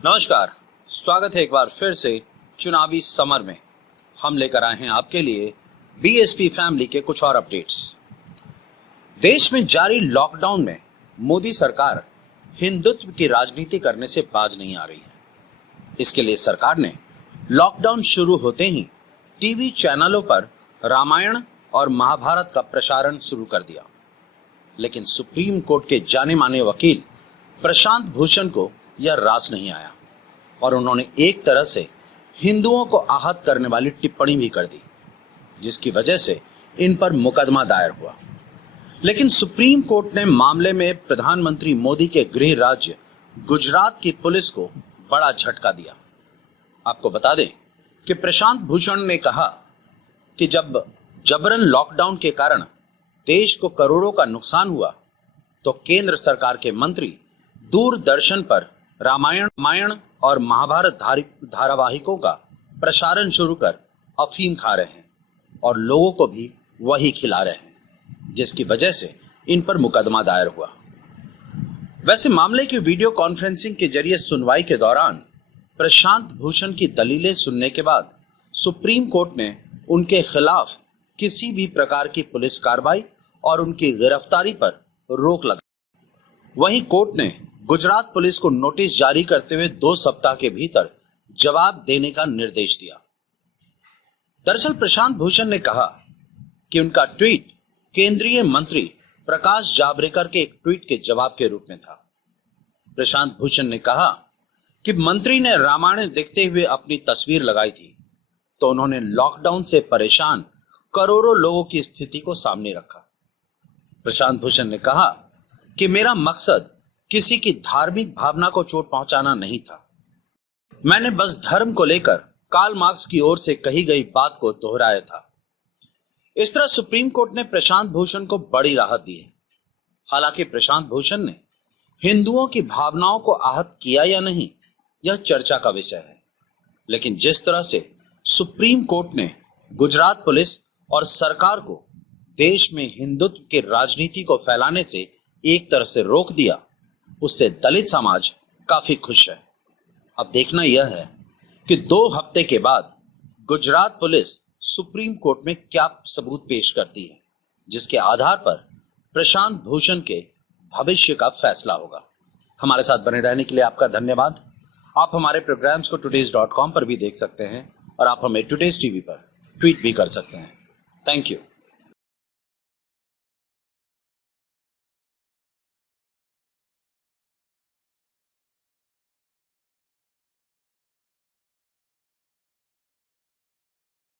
नमस्कार, स्वागत है एक बार फिर से चुनावी समर में। हम लेकर आए हैं आपके लिए बीएसपी फैमिली के कुछ और अपडेट्स। देश में जारी लॉकडाउन में मोदी सरकार हिंदुत्व की राजनीति करने से बाज नहीं आ रही है। इसके लिए सरकार ने लॉकडाउन शुरू होते ही टीवी चैनलों पर रामायण और महाभारत का प्रसारण शुरू कर दिया। लेकिन सुप्रीम कोर्ट के जाने माने वकील प्रशांत भूषण को यह रास नहीं आया और उन्होंने एक तरह से हिंदुओं को आहत करने वाली टिप्पणी भी कर दी, जिसकी वजह से इन पर मुकदमा दायर हुआ। लेकिन सुप्रीम कोर्ट ने मामले में प्रधानमंत्री मोदी के गृह राज्य गुजरात की पुलिस को बड़ा झटका दिया। आपको बता दें कि प्रशांत भूषण ने कहा कि जब जबरन लॉकडाउन के कारण देश को करोड़ों का नुकसान हुआ तो केंद्र सरकार के मंत्री दूरदर्शन पर रामायण और महाभारत धारावाहिकों का प्रसारण शुरू कर अफीम खा रहे हैं और लोगों को भी वही खिला रहे हैं, जिसकी वजह से इन पर मुकदमा दायर हुआ। वैसे मामले की वीडियो कॉन्फ्रेंसिंग के जरिए सुनवाई के दौरान प्रशांत भूषण की दलीलें सुनने के बाद सुप्रीम कोर्ट ने उनके खिलाफ किसी भी प्रकार की पुलिस कार्रवाई और उनकी गिरफ्तारी पर रोक लगा। वहीं कोर्ट ने गुजरात पुलिस को नोटिस जारी करते हुए 2 सप्ताह के भीतर जवाब देने का निर्देश दिया। दरअसल प्रशांत भूषण ने कहा कि उनका ट्वीट केंद्रीय मंत्री प्रकाश जावड़ेकर के एक ट्वीट के जवाब के रूप में था। प्रशांत भूषण ने कहा कि मंत्री ने रामायण देखते हुए अपनी तस्वीर लगाई थी तो उन्होंने लॉकडाउन से परेशान करोड़ों लोगों की स्थिति को सामने रखा। प्रशांत भूषण ने कहा कि मेरा मकसद किसी की धार्मिक भावना को चोट पहुंचाना नहीं था, मैंने बस धर्म को लेकर कार्ल मार्क्स की ओर से कही गई बात को दोहराया था। इस तरह सुप्रीम कोर्ट ने प्रशांत भूषण को बड़ी राहत दी है। हालांकि प्रशांत भूषण ने हिंदुओं की भावनाओं को आहत किया या नहीं, यह चर्चा का विषय है। लेकिन जिस तरह से सुप्रीम कोर्ट ने गुजरात पुलिस और सरकार को देश में हिंदुत्व की राजनीति को फैलाने से एक तरह से रोक दिया, उससे दलित समाज काफी खुश है। अब देखना यह है कि 2 हफ्ते के बाद गुजरात पुलिस सुप्रीम कोर्ट में क्या सबूत पेश करती है, जिसके आधार पर प्रशांत भूषण के भविष्य का फैसला होगा। हमारे साथ बने रहने के लिए आपका धन्यवाद। आप हमारे प्रोग्राम्स को today's.com पर भी देख सकते हैं और आप हमें टुडेज टीवी पर ट्वीट भी कर सकते हैं। Thank you.